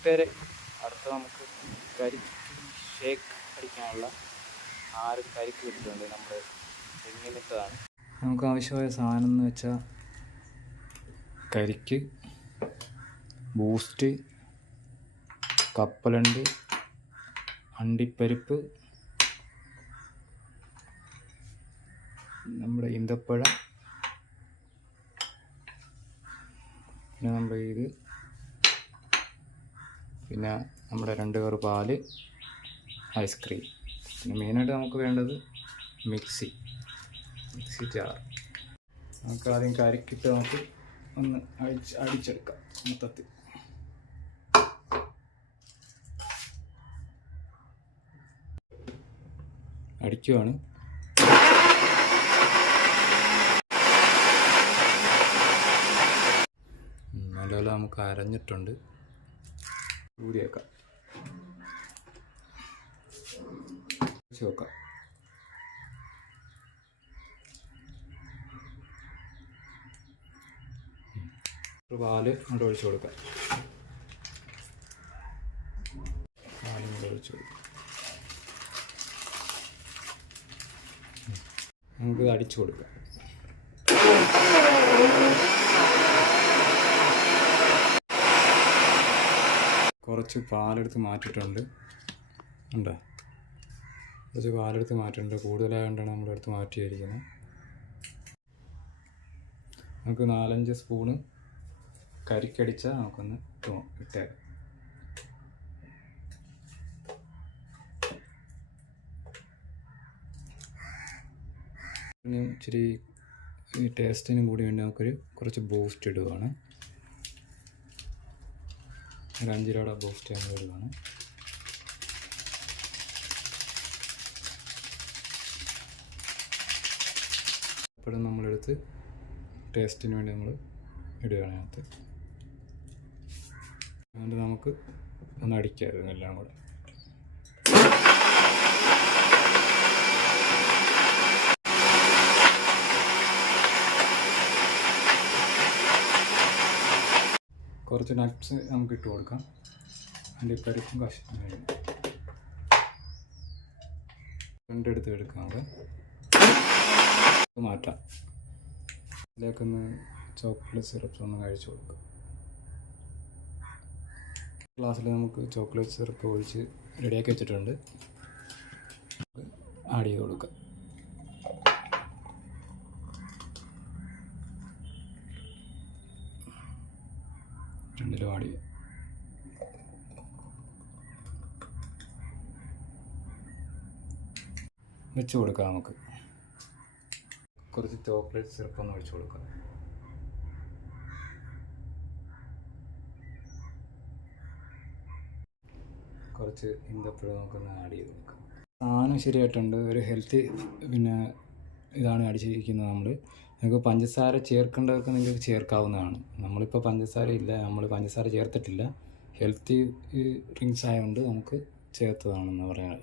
കൂട്ടുകാരെ, അടുത്ത നമുക്ക് കരിക്ക് ഷേക്ക് അടിക്കാനുള്ള 6 കരിക്ക് കിട്ടിയിട്ടുണ്ട്. നമ്മൾ തെങ്ങിനിട്ടതാണ്. നമുക്ക് ആവശ്യമായ സാധനം എന്ന് വെച്ചാൽ കരിക്ക്, ബൂസ്റ്റ്, കപ്പലണ്ടി, അണ്ടിപ്പരിപ്പ്, നമ്മുടെ ഈന്തപ്പഴം, പിന്നെ നമ്മുടെ പിന്നെ നമ്മുടെ 2 കവർ പാല്, ഐസ്ക്രീം. പിന്നെ മെയിനായിട്ട് നമുക്ക് വേണ്ടത് മിക്സി ജാർ. നമുക്ക് ആദ്യം കരിക്കിട്ട് നമുക്ക് ഒന്ന് അടിച്ചെടുക്കാം. മൊത്തത്തിൽ അടിക്കുവാണ്. നല്ലപോലെ നമുക്ക് അരഞ്ഞിട്ടുണ്ട്. ഊരിയേക്കാം, വെക്കാം. പാല് കൊണ്ട് ഒഴിച്ചു കൊടുക്കാം. പാലും കൊണ്ട് ഒഴിച്ചു കൊടുക്കാം. നമുക്കിത് അടിച്ചു കൊടുക്കാം. കുറച്ച് പാലെടുത്ത് മാറ്റിയിട്ടുണ്ട്. ഉണ്ടോ? കുറച്ച് പാലെടുത്ത് മാറ്റിയിട്ടുണ്ട്. കൂടുതലായതുകൊണ്ടാണ് നമ്മളെടുത്ത് മാറ്റിയിരിക്കുന്നത്. നമുക്ക് 4-5 സ്പൂണ് കരിക്കടിച്ചാൽ നമുക്കൊന്ന് ഇട്ടേക്കാം. പിന്നെ ഇച്ചിരി ടേസ്റ്റിനും കൂടി വേണ്ടി നമുക്കൊരു കുറച്ച് ബൂസ്റ്റ് ഇടുകയാണ്. ഒരു 5 രൂപയുടെ ബൂസ്റ്റ് നമ്മൾ ഇടുകയാണ്. അപ്പോഴും നമ്മളെടുത്ത് ടേസ്റ്റിന് വേണ്ടി നമ്മൾ ഇടുകയാണ് അതിനകത്ത്. അതുകൊണ്ട് നമുക്ക് ഒന്ന് അടിക്കാമായിരുന്നു എല്ലാം കൂടെ. കുറച്ച് നട്ട്സ് നമുക്ക് ഇട്ട് കൊടുക്കാം. അതിൻ്റെ പരിപ്പും കഷ്ണം രണ്ടെടുത്ത് എടുക്കാം. അവിടെ മാറ്റാം. ഇതിലേക്കൊന്ന് ചോക്ലേറ്റ് സിറപ്പ് ഒന്ന് കഴിച്ചു കൊടുക്കാം. ഗ്ലാസ്സിൽ നമുക്ക് ചോക്ലേറ്റ് സിറപ്പ് ഒഴിച്ച് റെഡിയാക്കി വെച്ചിട്ടുണ്ട്. ആഡ് ചെയ്ത് കൊടുക്കാം. രണ്ടിലും ആഡ് ചെയ്യാം. വെച്ച് കൊടുക്കാം. നമുക്ക് കുറച്ച് ചോക്ലേറ്റ് സിറപ്പ് ഒന്ന് ഒഴിച്ചു കൊടുക്കാം. കുറച്ച് ഈന്തപ്പഴം നമുക്കൊന്ന് ആഡ് ചെയ്ത് കൊടുക്കാം. സാധനം ശരിയായിട്ടുണ്ട്. ഒരു ഹെൽത്തി പിന്നെ ഇതാണ് അടിച്ചിരിക്കുന്നത്. നിങ്ങൾക്ക് പഞ്ചസാര ചേർക്കേണ്ടവർക്ക് നിങ്ങൾക്ക് ചേർക്കാവുന്നതാണ്. നമ്മളിപ്പോൾ പഞ്ചസാര ഇല്ല, നമ്മൾ പഞ്ചസാര ചേർത്തിട്ടില്ല. ഹെൽത്തി ഡ്രിങ്ക്സ് ആയതുകൊണ്ട് നമുക്ക് ചേർത്തതാണെന്ന് പറയാം.